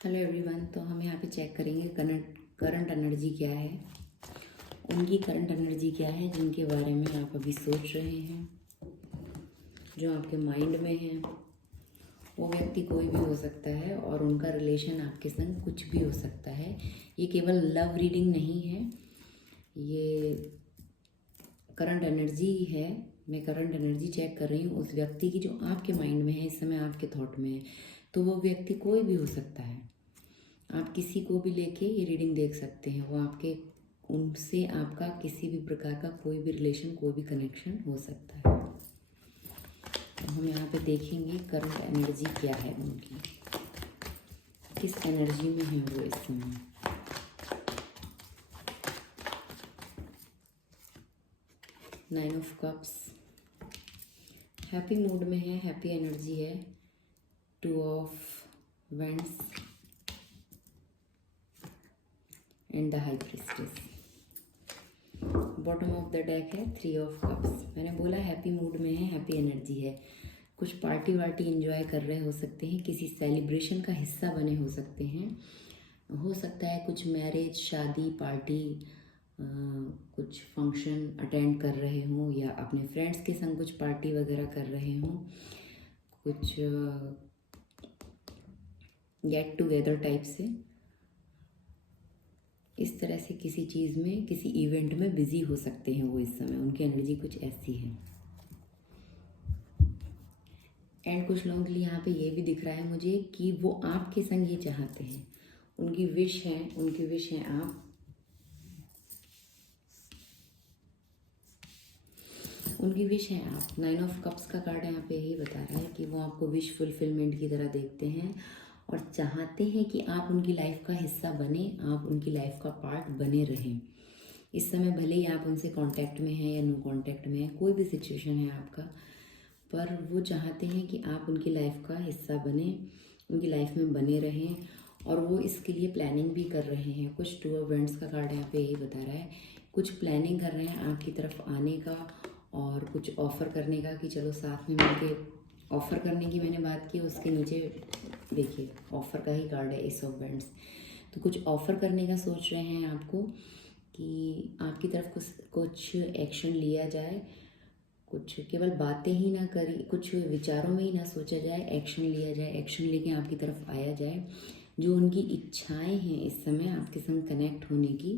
Hello everyone. तो हम यहाँ पे चेक करेंगे करंट एनर्जी क्या है, उनकी करंट एनर्जी क्या है जिनके बारे में आप अभी सोच रहे हैं, जो आपके माइंड में है। वो व्यक्ति कोई भी हो सकता है और उनका रिलेशन आपके संग कुछ भी हो सकता है। ये केवल लव रीडिंग नहीं है, ये करंट एनर्जी है। मैं करंट एनर्जी चेक कर रही हूँ उस व्यक्ति की जो आपके माइंड में है, इस समय आपके थॉट में है। तो वो व्यक्ति कोई भी हो सकता है, आप किसी को भी लेके ये रीडिंग देख सकते हैं। वो आपके उनसे आपका किसी भी प्रकार का कोई भी रिलेशन, कोई भी कनेक्शन हो सकता है। तो हम यहाँ पे देखेंगे करंट एनर्जी क्या है उनकी, किस एनर्जी में है वो इस समय। Nine of cups, happy mood में है, हैप्पी एनर्जी है। Two of vends and the high priestess. Bottom of the deck है थ्री ऑफ कप्स। मैंने बोला हैप्पी मूड में है, हैप्पी एनर्जी है। कुछ पार्टी वार्टी एंजॉय कर रहे हो सकते हैं, किसी सेलिब्रेशन का हिस्सा बने हो सकते हैं। हो सकता है कुछ मैरिज, शादी, पार्टी, कुछ फंक्शन अटेंड कर रहे हों, या अपने फ्रेंड्स के संग कुछ पार्टी वगैरह कर रहे हों, कुछ गेट टुगेदर टाइप से। इस तरह से किसी चीज़ में, किसी इवेंट में बिजी हो सकते हैं वो इस समय। उनकी एनर्जी कुछ ऐसी है। एंड कुछ लोगों के लिए यहाँ पे ये भी दिख रहा है मुझे कि वो आपके संग ये चाहते हैं, उनकी विश है, उनकी विश है आप, उनकी विश है आप। नाइन ऑफ कप्स का कार्ड यहाँ पे यही बता रहा है कि वो आपको विश फुलफिलमेंट की तरह देखते हैं और चाहते हैं कि आप उनकी लाइफ का हिस्सा बने, आप उनकी लाइफ का पार्ट बने रहें। इस समय भले ही आप उनसे कांटेक्ट में हैं या नो कांटेक्ट में हैं, कोई भी सिचुएशन है आपका, पर वो चाहते हैं कि आप उनकी लाइफ का हिस्सा बने, उनकी लाइफ में बने रहें, और वो इसके लिए प्लानिंग भी कर रहे हैं। कुछ टू ऑफ वेंड्स का कार्ड यहाँ पे यही बता रहा है, कुछ प्लानिंग कर रहे हैं आपकी तरफ आने का और कुछ ऑफ़र करने का कि चलो साथ में मिलके। ऑफ़र करने की मैंने बात की, उसके नीचे देखिए ऑफ़र का ही कार्ड है, एस ऑफ वेंड्स। तो कुछ ऑफ़र करने का सोच रहे हैं आपको कि आपकी तरफ कुछ एक्शन लिया जाए, कुछ केवल बातें ही ना करी, कुछ विचारों में ही ना सोचा जाए, एक्शन लिया जाए, एक्शन लेके आपकी तरफ आया जाए। जो उनकी इच्छाएं हैं इस समय आपके संग कनेक्ट होने की,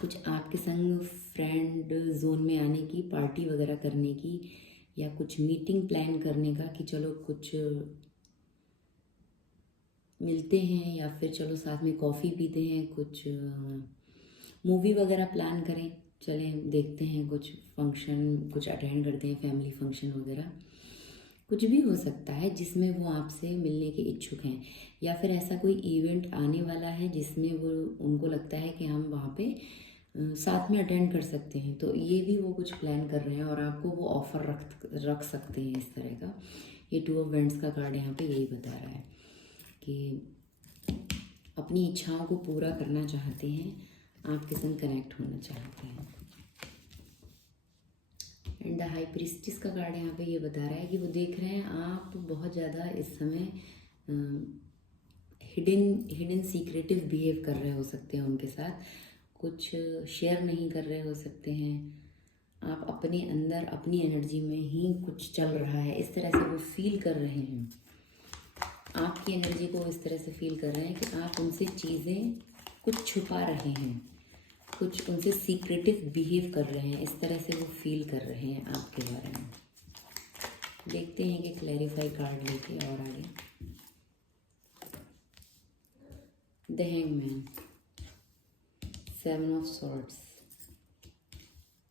कुछ आपके संग फ्रेंड जोन में आने की, पार्टी वगैरह करने की, या कुछ मीटिंग प्लान करने का कि चलो कुछ मिलते हैं, या फिर चलो साथ में कॉफ़ी पीते हैं, कुछ मूवी वगैरह प्लान करें, चलें देखते हैं कुछ फंक्शन, कुछ अटेंड करते हैं, फैमिली फंक्शन वगैरह। कुछ भी हो सकता है जिसमें वो आपसे मिलने के इच्छुक हैं, या फिर ऐसा कोई इवेंट आने वाला है जिसमें वो, उनको लगता है कि हम वहाँ पे साथ में अटेंड कर सकते हैं। तो ये भी वो कुछ प्लान कर रहे हैं और आपको वो ऑफ़र रख सकते हैं इस तरह का। ये टू ऑफ वेंड्स का कार्ड यहाँ पे यही बता रहा है कि अपनी इच्छाओं को पूरा करना चाहते हैं, आपके संग कनेक्ट होना चाहते हैं। एंड द हाई प्रीस्टिस का कार्ड यहाँ पे ये बता रहा है कि वो देख रहे हैं आप बहुत ज़्यादा इस समय हिडन सीक्रेटिव बिहेव कर रहे हो सकते हैं उनके साथ, कुछ शेयर नहीं कर रहे हो सकते हैं आप। अपने अंदर अपनी एनर्जी में ही कुछ चल रहा है, इस तरह से वो फील कर रहे हैं। आपकी एनर्जी को इस तरह से फील कर रहे हैं कि आप उनसे चीज़ें कुछ छुपा रहे हैं, कुछ उनसे सीक्रेटिव बिहेव कर रहे हैं, इस तरह से वो फील कर रहे हैं आपके बारे में। देखते हैं कि क्लैरिफाई कार्ड लेके और आगे। The hangman, seven of swords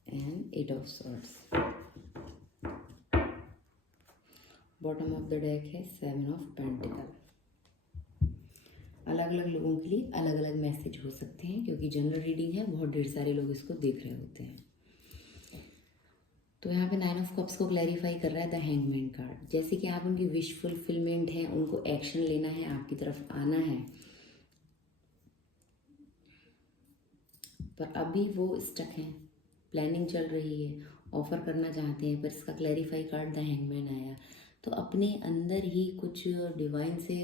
and eight of swords. Bottom of the deck है सेवन ऑफ पेंटिकल। अलग अलग लोगों के लिए अलग अलग मैसेज हो सकते हैं, क्योंकि जनरल रीडिंग है, बहुत ढेर सारे लोग इसको देख रहे होते हैं। तो यहाँ पे नाइन ऑफ कप्स को क्लैरिफाई कर रहा है द हैंगमैन कार्ड। जैसे कि आप उनकी विश फुलफिलमेंट है, उनको एक्शन लेना है, आपकी तरफ आना है, पर अभी वो स्टक हैं, प्लानिंग चल रही है, ऑफ़र करना चाहते हैं, पर इसका क्लैरिफाई कार्ड द हैंगमैन आया। तो अपने अंदर ही कुछ डिवाइन से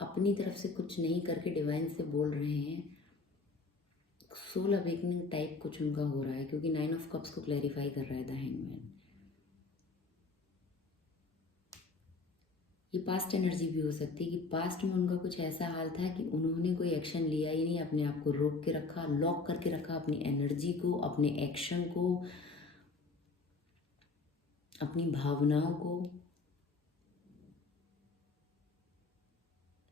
अपनी तरफ से कुछ नहीं करके डिवाइन से बोल रहे हैं। सोल अवेकनिंग टाइप कुछ उनका हो रहा है, क्योंकि 9 ऑफ कप्स को क्लैरिफाई कर रहा है द हैंगमैन। ये पास्ट एनर्जी भी हो सकती है कि पास्ट में उनका कुछ ऐसा हाल था कि उन्होंने कोई एक्शन लिया ही नहीं, अपने आप को रोक के रखा, लॉक करके रखा, अपनी एनर्जी को, अपने एक्शन को, अपनी भावनाओं को,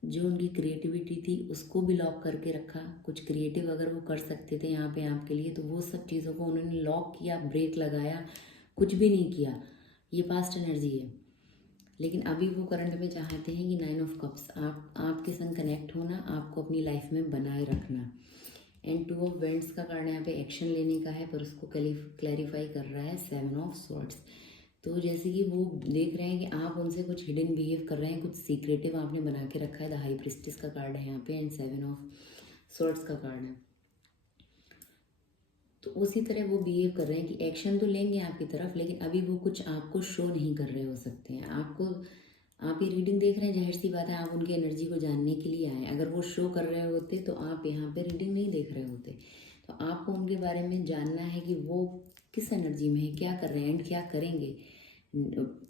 जो उनकी क्रिएटिविटी थी उसको भी लॉक करके रखा। कुछ क्रिएटिव अगर वो कर सकते थे यहाँ पे आपके लिए, तो वो सब चीज़ों को उन्होंने लॉक किया, ब्रेक लगाया, कुछ भी नहीं किया। ये पास्ट एनर्जी है। लेकिन अभी वो करंट में चाहते हैं कि 9 ऑफ कप्स आपके संग कनेक्ट होना, आपको अपनी लाइफ में बनाए रखना। एंड 2 ऑफ वेंट्स का कारण यहाँ पे एक्शन लेने का है, पर उसको क्लैरिफाई कर रहा है 7 ऑफ स्वॉर्ड्स। तो जैसे कि वो देख रहे हैं कि आप उनसे कुछ हिडन बिहेव कर रहे हैं, कुछ सीक्रेटिव आपने बना के रखा है। द हाई प्रिस्टेस का कार्ड है यहाँ पे एंड 7 ऑफ स्वॉर्ड्स का कार्ड है। तो उसी तरह वो बिहेव कर रहे हैं कि एक्शन तो लेंगे आपकी तरफ, लेकिन अभी वो कुछ आपको शो नहीं कर रहे हो सकते हैं। आप ये रीडिंग देख रहे हैं, जाहिर सी बात है आप उनकी एनर्जी को जानने के लिए आए। अगर वो शो कर रहे होते तो आप यहाँ पे रीडिंग नहीं देख रहे होते। तो आपको उनके बारे में जानना है कि वो किस एनर्जी में है, क्या कर रहे हैं एंड क्या करेंगे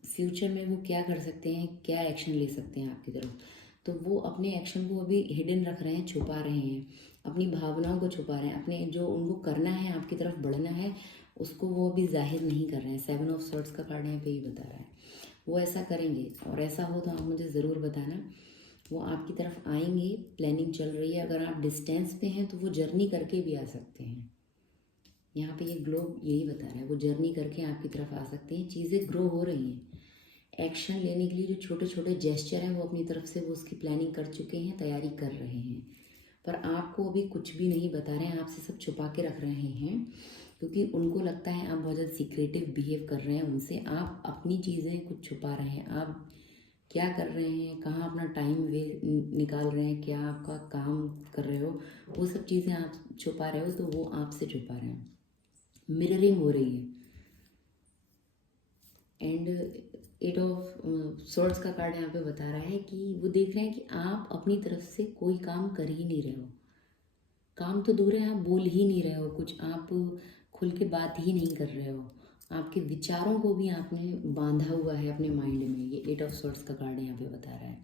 फ्यूचर में, वो क्या कर सकते हैं, क्या एक्शन ले सकते हैं आपकी तरफ। तो वो अपने एक्शन को अभी हिडन रख रहे हैं, छुपा रहे हैं, अपनी भावनाओं को छुपा रहे हैं, अपने जो उनको करना है, आपकी तरफ बढ़ना है, उसको वो अभी जाहिर नहीं कर रहे हैं। 7 ऑफ स्वॉर्ड्स का कार्ड यहाँ पे ही बता रहा है वो ऐसा करेंगे, और ऐसा हो तो आप मुझे ज़रूर बताना। वो आपकी तरफ आएंगे, प्लानिंग चल रही है। अगर आप डिस्टेंस पे हैं तो वो जर्नी करके भी आ सकते हैं। यहाँ पे ये ग्लोब यही बता रहा है, वो जर्नी करके आपकी तरफ आ सकते हैं। चीज़ें ग्रो हो रही हैं। एक्शन लेने के लिए जो छोटे छोटे जेस्चर हैं वो अपनी तरफ से वो उसकी प्लानिंग कर चुके हैं, तैयारी कर रहे हैं। पर आपको अभी कुछ भी नहीं बता रहे हैं, आपसे सब छुपा के रख रहे हैं, क्योंकि उनको लगता है आप बहुत ज़्यादा सीक्रेटिव बिहेव कर रहे हैं उनसे। आप अपनी चीज़ें कुछ छुपा रहे हैं। आप क्या कर रहे हैं, कहाँ अपना टाइम निकाल रहे हैं, क्या आपका काम कर रहे हो, वो सब चीज़ें आप छुपा रहे हो, तो वो आपसे छुपा रहे हैं। मिररिंग हो रही है। एंड 8 ऑफ स्वॉर्ड्स का कार्ड यहाँ पे बता रहा है कि वो देख रहे हैं कि आप अपनी तरफ से कोई काम कर ही नहीं रहे हो। काम तो दूर है, आप बोल ही नहीं रहे हो कुछ, आप खुल के बात ही नहीं कर रहे हो। आपके विचारों को भी आपने बांधा हुआ है अपने माइंड में। ये 8 ऑफ स्वॉर्ड्स का कार्ड यहाँ पे बता रहा है।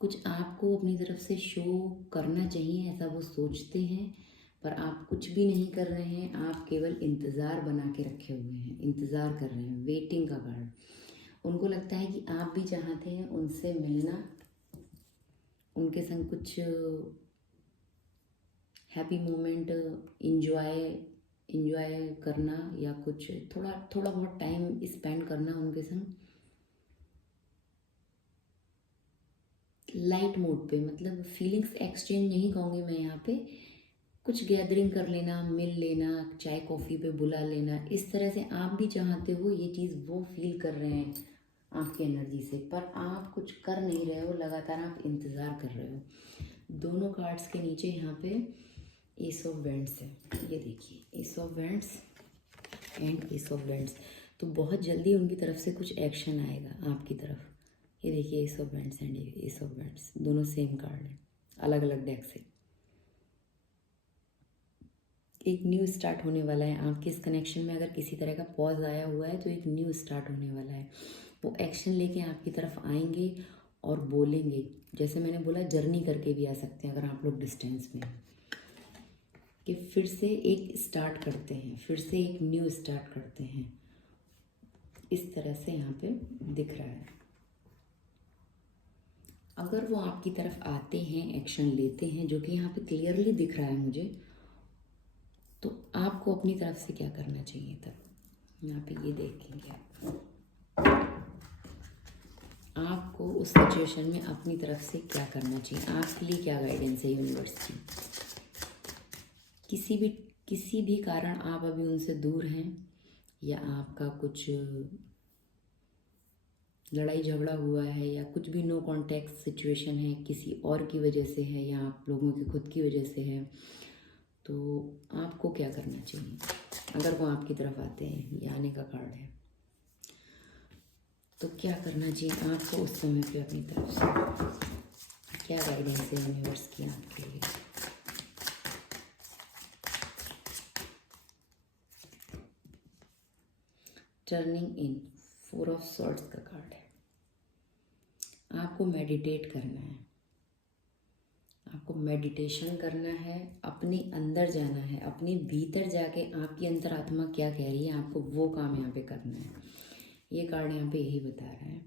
कुछ आपको अपनी तरफ से शो करना चाहिए, ऐसा वो सोचते हैं, पर आप कुछ भी नहीं कर रहे हैं। आप केवल इंतज़ार बना के रखे हुए हैं, इंतज़ार कर रहे हैं, वेटिंग का कार्ड। उनको लगता है कि आप भी चाहते हैं उनसे मिलना, उनके संग कुछ हैप्पी मोमेंट इंजॉय करना, या कुछ थोड़ा थोड़ा बहुत टाइम स्पेंड करना उनके संग लाइट मोड पे। मतलब फीलिंग्स एक्सचेंज नहीं कहूँगी मैं यहाँ पे, कुछ गैदरिंग कर लेना, मिल लेना, चाय कॉफ़ी पे बुला लेना, इस तरह से आप भी चाहते हो। ये चीज़ वो फील कर रहे हैं आपकी एनर्जी से, पर आप कुछ कर नहीं रहे हो, लगातार आप इंतज़ार कर रहे हो। दोनों कार्ड्स के नीचे यहाँ पे एस ऑफ वेंट्स है, ये देखिए S of vents and S of vents. तो बहुत जल्दी उनकी तरफ से कुछ एक्शन आएगा आपकी तरफ। ये देखिए S of vents and S of vents, दोनों सेम कार्ड है, अलग अलग डेक से। एक न्यू स्टार्ट होने वाला है आपके इस कनेक्शन में। अगर किसी तरह का पॉज आया हुआ है तो एक न्यू स्टार्ट होने वाला है। वो एक्शन लेके आपकी तरफ आएंगे और बोलेंगे। जैसे मैंने बोला, जर्नी करके भी आ सकते हैं अगर आप लोग डिस्टेंस में, कि फिर से एक स्टार्ट करते हैं, फिर से एक न्यू स्टार्ट करते हैं। इस तरह से यहाँ पे दिख रहा है। अगर वो आपकी तरफ आते हैं, एक्शन लेते हैं, जो कि यहाँ पे क्लियरली दिख रहा है मुझे, तो आपको अपनी तरफ से क्या करना चाहिए। तब यहाँ पे ये देखेंगे आपको उस सिचुएशन में अपनी तरफ से क्या करना चाहिए। आपके लिए क्या गाइडेंस है यूनिवर्स की। किसी भी कारण आप अभी उनसे दूर हैं, या आपका कुछ लड़ाई झगड़ा हुआ है, या कुछ भी नो कॉन्टैक्ट सिचुएशन है, किसी और की वजह से है, या आप लोगों की खुद की वजह से है, तो आपको क्या करना चाहिए अगर वो आपकी तरफ आते हैं। ये आने का कार्ड है। तो क्या करना चाहिए आपको उस समय पे अपनी तरफ से, क्या गाइडेंस है यूनिवर्स की आपके लिए। टर्निंग इन, 4 ऑफ सॉर्ड्स का कार्ड है। आपको मेडिटेट करना है, आपको मेडिटेशन करना है, अपने अंदर जाना है, अपने भीतर जाके आपकी अंतरात्मा क्या कह रही है आपको वो काम यहाँ पे करना है। ये कार्ड यहाँ पे यही बता रहा है।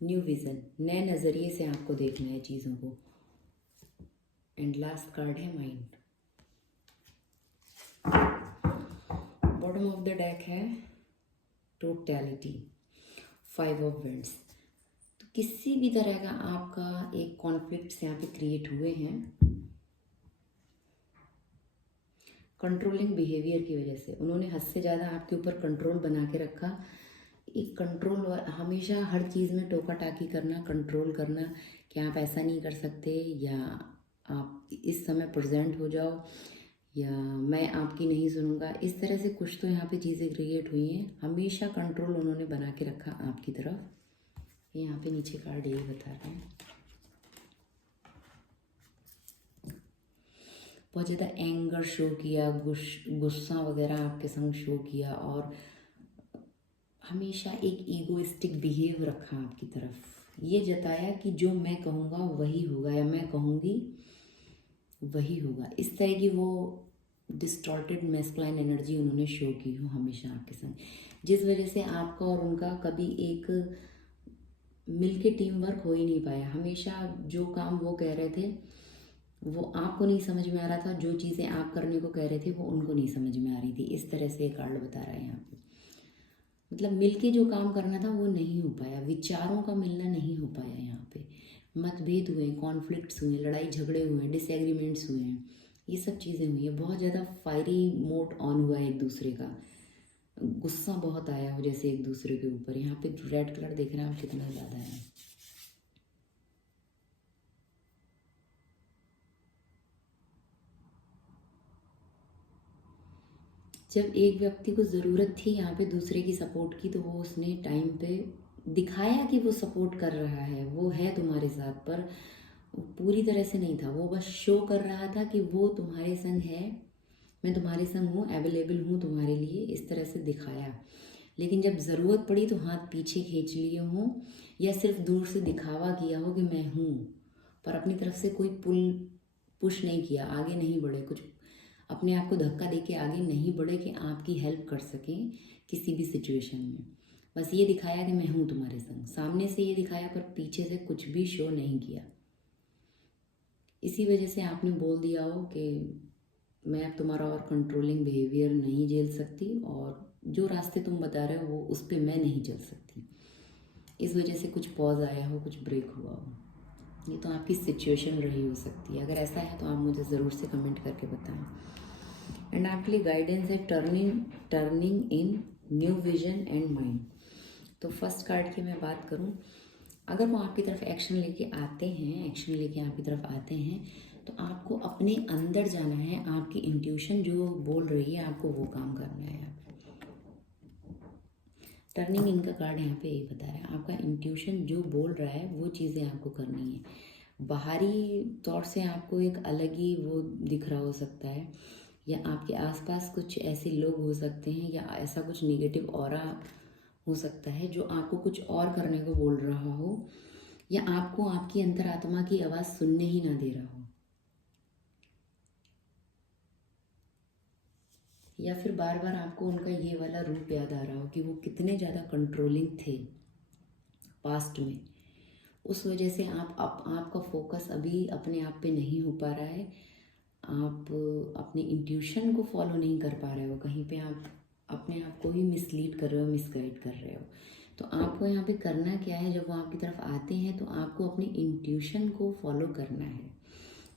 न्यू विजन, नए नज़रिए से आपको देखना है चीज़ों को। एंड लास्ट कार्ड है mind. Bottom of the deck है टोटैलिटी, 5 ऑफ वेंट्स। तो किसी भी तरह का आपका एक कॉन्फ्लिक्ट्स यहाँ पे क्रिएट हुए हैं कंट्रोलिंग बिहेवियर की वजह से। उन्होंने हद से ज़्यादा आपके ऊपर कंट्रोल बना के रखा। एक कंट्रोल, हमेशा हर चीज़ में टोका टाकी करना, कंट्रोल करना कि आप ऐसा नहीं कर सकते, या आप इस समय प्रेजेंट हो जाओ, या मैं आपकी नहीं सुनूंगा। इस तरह से कुछ तो यहाँ पे चीज़ें क्रिएट हुई हैं। हमेशा कंट्रोल उन्होंने बना के रखा आपकी तरफ। यहाँ पे नीचे कार्ड यही बता रहे हैं। बहुत ज़्यादा एंगर शो किया, गुस्सा वगैरह आपके संग शो किया, और हमेशा एक ईगोइस्टिक बिहेव रखा आपकी तरफ। ये जताया कि जो मैं कहूँगा वही होगा, या मैं कहूँगी वही होगा। इस तरह की वो डिस्टॉर्टेड मैस्कुलाइन एनर्जी उन्होंने शो की हो हमेशा आपके संग, जिस वजह से आपका और उनका कभी एक मिलके टीम वर्क हो ही नहीं पाया। हमेशा जो काम वो कह रहे थे वो आपको नहीं समझ में आ रहा था, जो चीज़ें आप करने को कह रहे थे वो उनको नहीं समझ में आ रही थी। इस तरह से कार्ड बता रहा है यहाँ पे। मतलब मिलके जो काम करना था वो नहीं हो पाया, विचारों का मिलना नहीं हो पाया। यहाँ पे मतभेद हुए, कॉन्फ्लिक्ट्स हुए, लड़ाई झगड़े हुए, डिसएग्रीमेंट्स हुए हैं, ये सब चीज़ें हुई हैं। बहुत ज़्यादा फायरी मोड ऑन हुआ है एक दूसरे का, गुस्सा बहुत आया हो जैसे एक दूसरे के ऊपर। यहाँ पे रेड कलर देख रहे हैं आप कितना ज़्यादा है। जब एक व्यक्ति को ज़रूरत थी यहाँ पे दूसरे की सपोर्ट की, तो वो उसने टाइम पे दिखाया कि वो सपोर्ट कर रहा है, वो है तुम्हारे साथ, पर पूरी तरह से नहीं था। वो बस शो कर रहा था कि वो तुम्हारे संग है, मैं तुम्हारे संग हूँ, अवेलेबल हूँ तुम्हारे लिए, इस तरह से दिखाया। लेकिन जब ज़रूरत पड़ी तो हाथ पीछे खींच लिए हों, या सिर्फ दूर से दिखावा किया हो कि मैं हूँ, पर अपनी तरफ से कोई पुश नहीं किया, आगे नहीं बढ़े, कुछ अपने आप को धक्का दे के आगे नहीं बढ़े कि आपकी हेल्प कर सकें किसी भी सिचुएशन में। बस ये दिखाया कि मैं हूँ तुम्हारे संग, सामने से ये दिखाया पर पीछे से कुछ भी शो नहीं किया। इसी वजह से आपने बोल दिया हो कि मैं अब तुम्हारा और कंट्रोलिंग बिहेवियर नहीं झेल सकती, और जो रास्ते तुम बता रहे हो वो उस पर मैं नहीं चल सकती। इस वजह से कुछ पॉज आया हो, कुछ ब्रेक हुआ हो। ये तो आपकी सिचुएशन रही हो सकती है। अगर ऐसा है तो आप मुझे ज़रूर से कमेंट करके बताएं। एंड आपके लिए गाइडेंस है turning in, new vision and mind. तो फर्स्ट कार्ड की मैं बात करूं, अगर वो आपकी तरफ एक्शन लेके आते हैं, तो आपको अपने अंदर जाना है। आपकी इंट्यूशन जो बोल रही है आपको वो काम करना है। टर्निंग इन का कार्ड यहाँ पे यही बता रहा है, आपका इंट्यूशन जो बोल रहा है वो चीज़ें आपको करनी है। बाहरी तौर से आपको एक अलग ही वो दिख रहा हो सकता है, या आपके आसपास कुछ ऐसे लोग हो सकते हैं, या ऐसा कुछ नेगेटिव ऑरा हो सकता है जो आपको कुछ और करने को बोल रहा हो, या आपको आपकी अंतरात्मा की आवाज़ सुनने ही ना दे रहा हो, या फिर बार बार आपको उनका ये वाला रूप याद आ रहा हो कि वो कितने ज़्यादा कंट्रोलिंग थे पास्ट में। उस वजह से आपका फोकस अभी अपने आप पे नहीं हो पा रहा है। आप अपने इंट्यूशन को फॉलो नहीं कर पा रहे हो, कहीं पे आप अपने आप को ही मिसलीड कर रहे हो, मिसगाइड कर रहे हो। तो आपको यहाँ पे करना क्या है, जब वो आपकी तरफ आते हैं तो आपको अपनी इंट्यूशन को फॉलो करना है,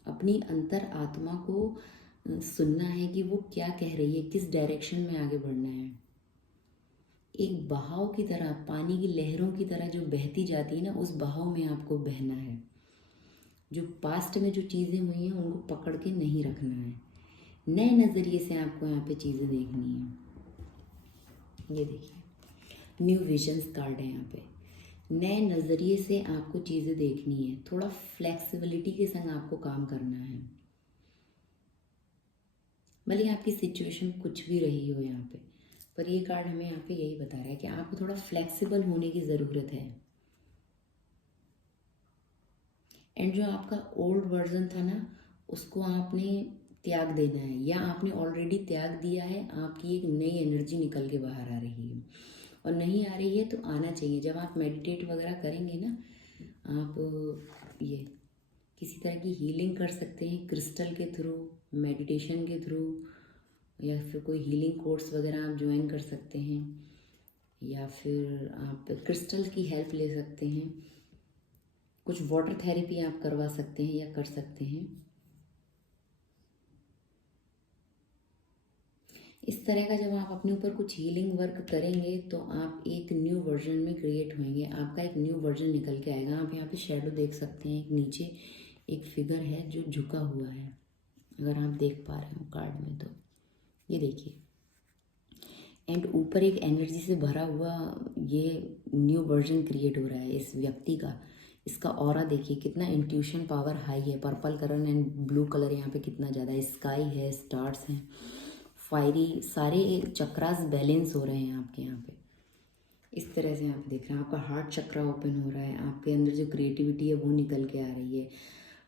अपनी अंतर आत्मा को सुनना है कि वो क्या कह रही है, किस डायरेक्शन में आगे बढ़ना है। एक बहाव की तरह, पानी की लहरों की तरह जो बहती जाती है ना, उस बहाव में आपको बहना है। जो पास्ट में जो चीज़ें हुई हैं उनको पकड़ के नहीं रखना है, नए नज़रिए से आपको यहाँ पे चीज़ें देखनी है। ये देखिए न्यू विजन्स कार्ड है यहाँ पे। नए नज़रिए से आपको चीज़ें देखनी है, थोड़ा फ्लेक्सिबिलिटी के संग आपको काम करना है। भले आपकी सिचुएशन कुछ भी रही हो यहाँ पे, पर ये कार्ड हमें यहाँ पे यही बता रहा है कि आपको थोड़ा फ्लेक्सिबल होने की ज़रूरत है। एंड जो आपका ओल्ड वर्जन था ना, उसको आपने त्याग देना है, या आपने ऑलरेडी त्याग दिया है। आपकी एक नई एनर्जी निकल के बाहर आ रही है, और नहीं आ रही है तो आना चाहिए। जब आप मेडिटेट वगैरह करेंगे ना, आप ये किसी तरह की हीलिंग कर सकते हैं क्रिस्टल के थ्रू, मेडिटेशन के थ्रू, या फिर कोई हीलिंग कोर्स वगैरह आप ज्वाइन कर सकते हैं, या फिर आप क्रिस्टल की हेल्प ले सकते हैं। कुछ वाटर थेरेपी आप करवा सकते हैं या कर सकते हैं। इस तरह का जब आप अपने ऊपर कुछ हीलिंग वर्क करेंगे तो आप एक न्यू वर्जन में क्रिएट होंगे, आपका एक न्यू वर्जन निकल के आएगा। आप यहाँ पे शेडो देख सकते हैं, एक नीचे एक फिगर है जो झुका हुआ है, अगर आप देख पा रहे हो कार्ड में तो ये देखिए। एंड ऊपर एक एनर्जी से भरा हुआ ये न्यू वर्जन क्रिएट हो रहा है इस व्यक्ति का। इसका ऑरा देखिए, कितना इंट्यूशन पावर हाई है। Purple colour and blue colour यहाँ पे कितना ज़्यादा है, स्काई है, स्टार्स हैं, फायरी, सारे चक्रास बैलेंस हो रहे हैं आपके यहाँ पे। इस तरह से आप देख रहे हैं, आपका हार्ट चक्रा ओपन हो रहा है, आपके अंदर जो क्रिएटिविटी है वो निकल के आ रही है।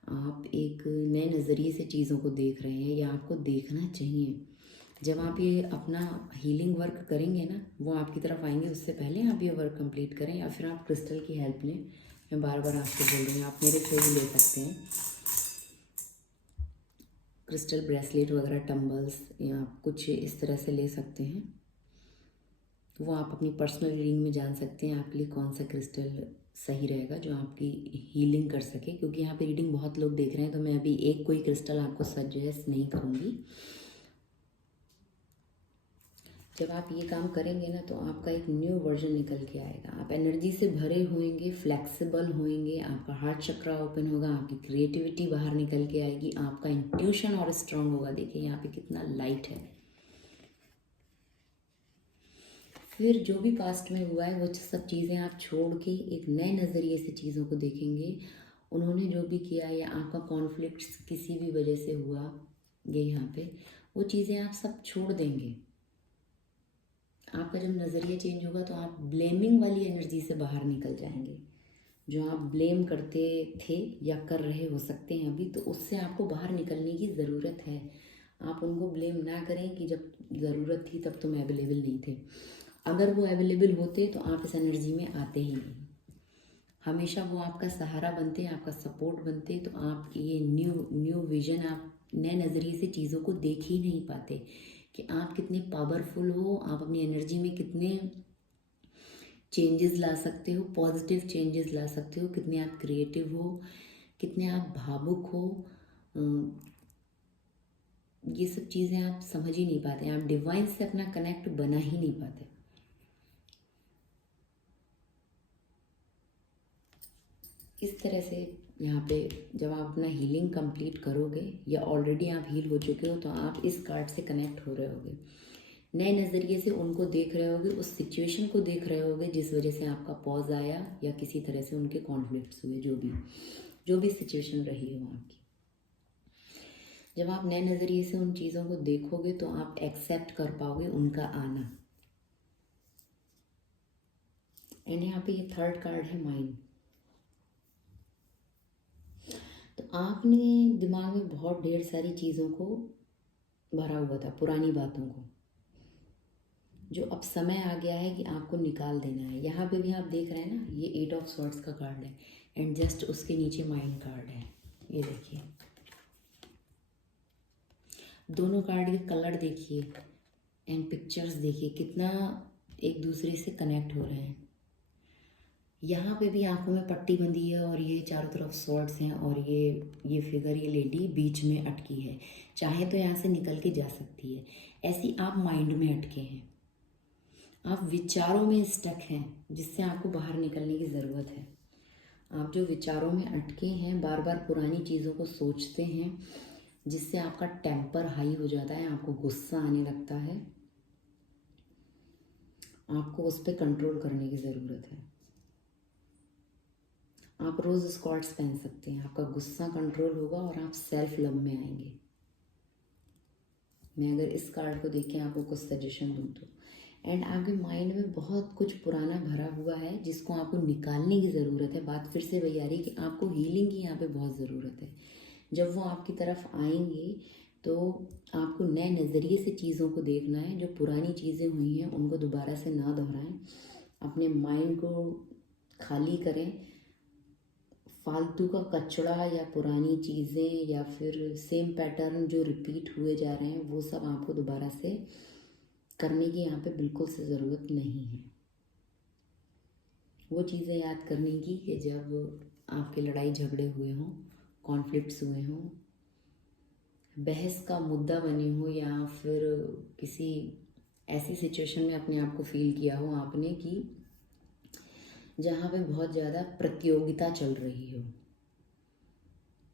आप एक नए नज़रिए से चीज़ों को देख रहे हैं, या आपको देखना चाहिए। जब आप ये अपना हीलिंग वर्क करेंगे ना, वो आपकी तरफ आएंगे। उससे पहले आप ये वर्क कंप्लीट करें, या फिर आप क्रिस्टल की हेल्प लें। मैं बार बार आपको बोल रही हूँ, आप मेरे से भी ले सकते हैं। क्रिस्टल ब्रेसलेट वगैरह, टम्बल्स, या कुछ इस तरह से ले सकते हैं। वो आप अपनी पर्सनल रीडिंग में जान सकते हैं आपके लिए कौन सा क्रिस्टल सही रहेगा जो आपकी हीलिंग कर सके। क्योंकि यहाँ पे रीडिंग बहुत लोग देख रहे हैं, तो मैं अभी एक कोई क्रिस्टल आपको सजेस्ट नहीं करूँगी। जब आप ये काम करेंगे ना, तो आपका एक न्यू वर्जन निकल के आएगा। आप एनर्जी से भरे होंगे, फ्लेक्सिबल होंगे, आपका हार्ट चक्रा ओपन होगा, आपकी क्रिएटिविटी बाहर निकल के आएगी, आपका इंट्यूशन और स्ट्रांग होगा। देखिए यहाँ पे कितना लाइट है। फिर जो भी पास्ट में हुआ है वो सब चीज़ें आप छोड़ के एक नए नज़रिए से चीज़ों को देखेंगे। उन्होंने जो भी किया, या आपका कॉन्फ्लिक्ट किसी भी वजह से हुआ, ये यहाँ पे वो चीज़ें आप सब छोड़ देंगे। आपका जब नज़रिया चेंज होगा तो आप ब्लेमिंग वाली एनर्जी से बाहर निकल जाएंगे। जो आप ब्लेम करते थे या कर रहे हो सकते हैं अभी, तो उससे आपको बाहर निकलने की ज़रूरत है। आप उनको ब्लेम ना करें कि जब ज़रूरत थी तब तुम अवेलेबल नहीं थे। अगर वो अवेलेबल होते तो आप इस एनर्जी में आते ही नहीं। हमेशा वो आपका सहारा बनते, आपका सपोर्ट बनते, तो आप ये न्यू विजन, आप नए नज़रिए से चीज़ों को देख ही नहीं पाते कि आप कितने पावरफुल हो, आप अपनी एनर्जी में कितने चेंजेस ला सकते हो, पॉजिटिव चेंजेस ला सकते हो, कितने आप क्रिएटिव हो, कितने आप भावुक हो। ये सब चीज़ें आप समझ ही नहीं पाते, आप डिवाइन से अपना कनेक्ट बना ही नहीं पाते। इस तरह से यहाँ पे जब आप अपना हीलिंग कंप्लीट करोगे, या ऑलरेडी आप हील हो चुके हो, तो आप इस कार्ड से कनेक्ट हो रहे होगे। नए नज़रिए से उनको देख रहे होगे, उस सिचुएशन को देख रहे होगे जिस वजह से आपका पॉज आया, या किसी तरह से उनके कॉन्फ्लिक्ट्स हुए, जो भी सिचुएशन रही हो आपकी। जब आप नए नज़रिए से उन चीज़ों को देखोगे तो आप एक्सेप्ट कर पाओगे उनका आना। एंड यहाँ पे ये थर्ड कार्ड है माइंड। तो आपने दिमाग में बहुत ढेर सारी चीज़ों को भरा हुआ था, पुरानी बातों को, जो अब समय आ गया है कि आपको निकाल देना है। यहाँ पे भी आप देख रहे हैं ना, ये 8 ऑफ स्वॉर्ड्स का कार्ड है, एंड जस्ट उसके नीचे माइंड कार्ड है। ये देखिए, दोनों कार्ड के कलर देखिए एंड पिक्चर्स देखिए, कितना एक दूसरे से कनेक्ट हो रहे हैं। यहाँ पे भी आंखों में पट्टी बंधी है, और ये चारों तरफ स्वॉर्ड्स हैं, और ये फिगर, ये लेडी बीच में अटकी है। चाहे तो यहाँ से निकल के जा सकती है। ऐसी आप माइंड में अटके हैं, आप विचारों में स्टक हैं, जिससे आपको बाहर निकलने की ज़रूरत है। आप जो विचारों में अटके हैं, बार बार पुरानी चीज़ों को सोचते हैं, जिससे आपका टेम्पर हाई हो जाता है, आपको गुस्सा आने लगता है। आपको उस पर कंट्रोल करने की ज़रूरत है। आप रोज़ स्क्वाट्स पहन सकते हैं, आपका गुस्सा कंट्रोल होगा और आप सेल्फ लव में आएंगे। मैं अगर इस कार्ड को देख के आपको कुछ सजेशन दूँ तो, एंड आपके माइंड में बहुत कुछ पुराना भरा हुआ है जिसको आपको निकालने की ज़रूरत है। बात फिर से वही आ रही है कि आपको हीलिंग की यहाँ पे बहुत ज़रूरत है। जब वो आपकी तरफ आएंगे तो आपको नए नज़रिए से चीज़ों को देखना है। जो पुरानी चीज़ें हुई हैं उनको दोबारा से ना दोहराएं, अपने माइंड को खाली करें। फालतू का कचड़ा या पुरानी चीज़ें या फिर सेम पैटर्न जो रिपीट हुए जा रहे हैं वो सब आपको दोबारा से करने की यहाँ पे बिल्कुल से ज़रूरत नहीं है। वो चीज़ें याद करने की कि जब आपके लड़ाई झगड़े हुए हों, कॉन्फ्लिक्ट्स हुए हों, बहस का मुद्दा बने हो, या फिर किसी ऐसी सिचुएशन में अपने आप को फील किया हो आपने कि जहाँ पे बहुत ज़्यादा प्रतियोगिता चल रही हो,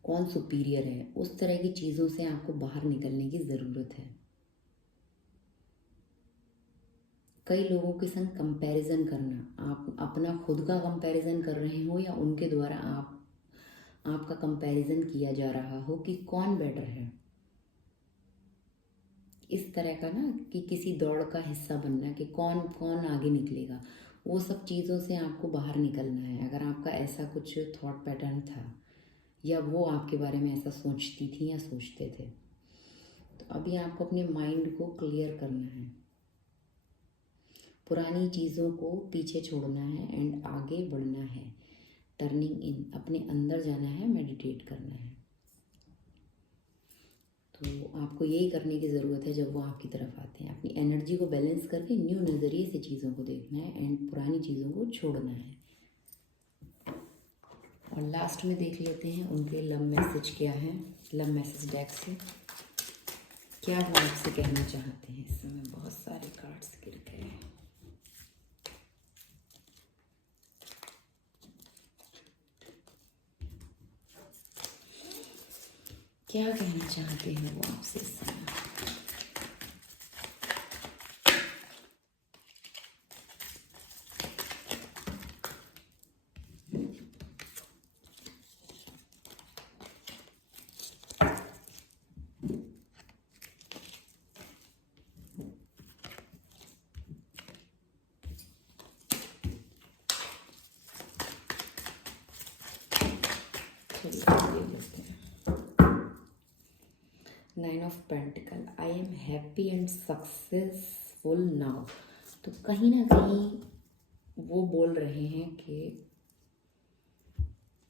कौन सुपीरियर है, उस तरह की चीज़ों से आपको बाहर निकलने की ज़रूरत है। कई लोगों के संग कंपैरिजन करना, आप अपना खुद का कंपैरिजन कर रहे हो या उनके द्वारा आपका कंपैरिजन किया जा रहा हो कि कौन बेटर है, इस तरह का ना कि किसी दौड़ का हिस्सा बनना कि कौन कौन आगे निकलेगा, वो सब चीज़ों से आपको बाहर निकलना है। अगर आपका ऐसा कुछ थॉट पैटर्न था या वो आपके बारे में ऐसा सोचती थी या सोचते थे, तो अभी आपको अपने माइंड को क्लियर करना है, पुरानी चीज़ों को पीछे छोड़ना है एंड आगे बढ़ना है। टर्निंग इन, अपने अंदर जाना है, मेडिटेट करना है। तो आपको यही करने की ज़रूरत है जब वो आपकी तरफ आते हैं। अपनी एनर्जी को बैलेंस करके न्यू नज़रिए से चीज़ों को देखना है एंड पुरानी चीज़ों को छोड़ना है। और लास्ट में देख लेते हैं उनके लव मैसेज क्या है। लव मैसेज डेक से क्या वो आपसे कहना चाहते हैं। इस समय बहुत सारे कार्ड्स गिर गए हैं। क्या कहना चाहते हैं वो आपसे इस समय। Nine of pentacle, I am happy and successful now. तो कहीं ना कहीं वो बोल रहे हैं कि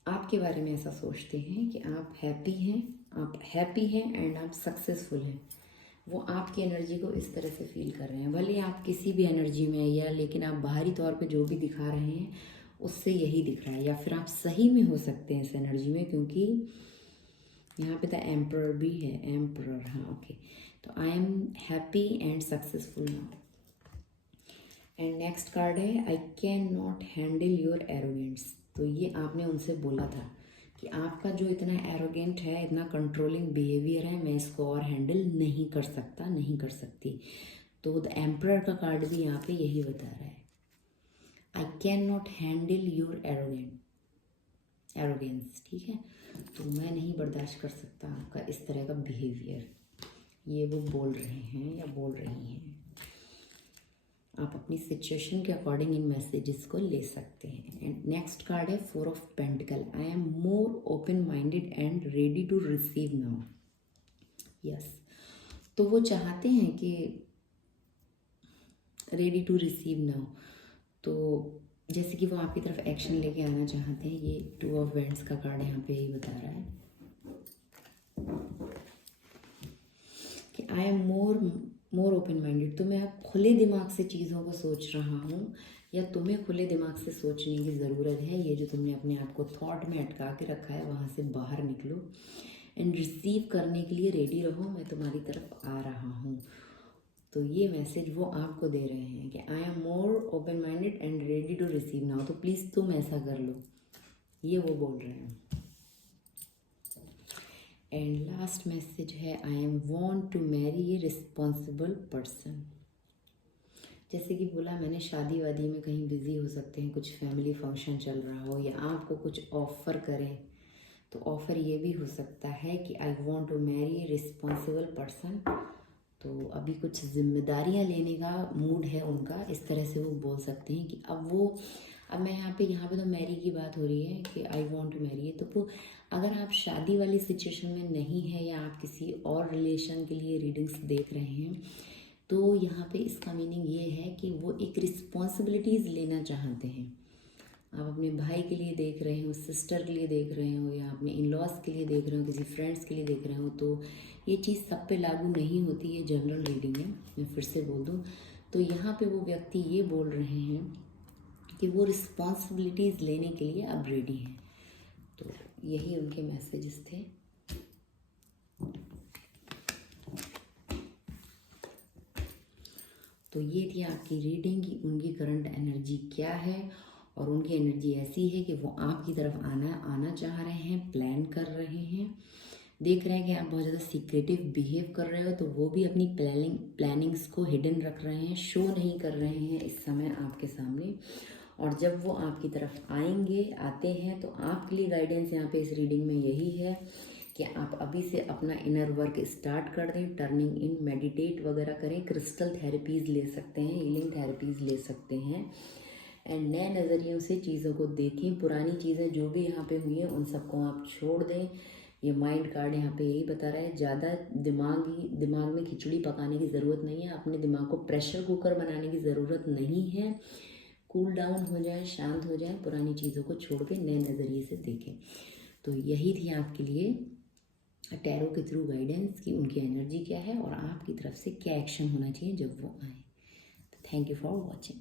आपके बारे में ऐसा सोचते हैं कि आप हैप्पी हैं एंड आप सक्सेसफुल हैं। वो आपकी एनर्जी को इस तरह से फील कर रहे हैं। भले आप किसी भी एनर्जी में या, लेकिन आप बाहरी तौर पे जो भी दिखा रहे हैं उससे यही दिख रहा है, या फिर आप सही में हो सकते हैं इस एनर्जी में, क्योंकि यहाँ पे द एम्परर भी है। एम्परर, हाँ ओके। तो I am happy and successful now. And next card है I can not handle your arrogance. तो ये आपने उनसे बोला था कि आपका जो इतना एरोगेंट है, इतना कंट्रोलिंग बिहेवियर है, मैं इसको और हैंडल नहीं कर सकता, नहीं कर सकती। तो द एम्परर का कार्ड भी यहाँ पे यही बता रहा है, I can not handle your arrogance. ठीक है, तो मैं नहीं बर्दाश्त कर सकता आपका इस तरह का बिहेवियर, ये वो बोल रहे हैं या बोल रही हैं। आप अपनी सिचुएशन के अकॉर्डिंग इन मैसेजेस को ले सकते हैं। एंड नेक्स्ट कार्ड है four of pentacle, I am more open minded and ready to receive now. Yes, तो वो चाहते हैं कि रेडी टू रिसीव नाउ, तो जैसे कि वो आपकी तरफ एक्शन लेके आना चाहते हैं। ये टू ऑफ वेंड्स का कार्ड यहाँ पे यही बता रहा है कि I am more open minded. तो मैं अब खुले दिमाग से चीज़ों को सोच रहा हूँ, या तुम्हें खुले दिमाग से सोचने की ज़रूरत है। ये जो तुमने अपने आप को थॉट में अटका के रखा है, वहाँ से बाहर निकलो एंड रिसीव करने के लिए रेडी रहो। मैं तुम्हारी तरफ आ रहा हूँ। तो ये मैसेज वो आपको दे रहे हैं कि I am more open minded and ready to receive now. तो प्लीज़ तुम ऐसा कर लो, ये वो बोल रहे हैं। एंड लास्ट मैसेज है I am want to marry a responsible person. जैसे कि बोला मैंने, शादी वादी में कहीं बिजी हो सकते हैं, कुछ फैमिली फंक्शन चल रहा हो या आपको कुछ ऑफ़र करें, तो ऑफ़र ये भी हो सकता है कि I want to marry responsible person. तो अभी कुछ जिम्मेदारियां लेने का मूड है उनका, इस तरह से वो बोल सकते हैं कि अब मैं यहाँ पे तो मैरी की बात हो रही है कि आई वॉन्ट टू मैरी है। तो वो अगर आप शादी वाली सिचुएशन में नहीं है या आप किसी और रिलेशन के लिए रीडिंग्स देख रहे हैं, तो यहाँ पे इसका मीनिंग ये है कि वो एक रिस्पॉन्सिबिलिटीज़ लेना चाहते हैं। आप अपने भाई के लिए देख रहे हो, सिस्टर के लिए देख रहे हो, या अपने इन लॉज के लिए देख रहे हो, किसी फ्रेंड्स के लिए देख रहे हो, तो ये चीज़ सब पे लागू नहीं होती है, जनरल रीडिंग है। मैं फिर से बोल दूँ तो यहाँ पे वो व्यक्ति ये बोल रहे हैं कि वो रिस्पॉन्सिबिलिटीज़ लेने के लिए अब रेडी हैं। तो यही उनके मैसेजेस थे। तो ये थी आपकी रीडिंग कि उनकी करंट एनर्जी क्या है, और उनकी एनर्जी ऐसी है कि वो आपकी तरफ आना चाह रहे हैं, प्लान कर रहे हैं। देख रहे हैं कि आप बहुत ज़्यादा सीक्रेटिव बिहेव कर रहे हो, तो वो भी अपनी प्लानिंग्स को हिडन रख रहे हैं, शो नहीं कर रहे हैं इस समय आपके सामने। और जब वो आपकी तरफ आते हैं, तो आपके लिए गाइडेंस यहाँ पे इस रीडिंग में यही है कि आप अभी से अपना इनर वर्क स्टार्ट कर दें, टर्निंग इन, मेडिटेट वगैरह करें, क्रिस्टल थेरेपीज़ ले सकते हैं, हीलिंग थेरेपीज़ ले सकते हैं, एंड नए नज़रियों से चीज़ों को देखें। पुरानी चीज़ें जो भी यहाँ पे हुई हैं उन सबको आप छोड़ दें। ये माइंड कार्ड यहाँ पे यही बता रहा है, ज़्यादा दिमाग में खिचड़ी पकाने की ज़रूरत नहीं है, अपने दिमाग को प्रेशर कुकर बनाने की ज़रूरत नहीं है। कूल डाउन हो जाए, शांत हो जाए, पुरानी चीज़ों को छोड़ के नए नज़रिए से देखें। तो यही थी आपके लिए टैरो के थ्रू गाइडेंस कि उनकी एनर्जी क्या है और आपकी तरफ से क्या एक्शन होना चाहिए जब वो आए। तो थैंक यू फॉर वॉचिंग।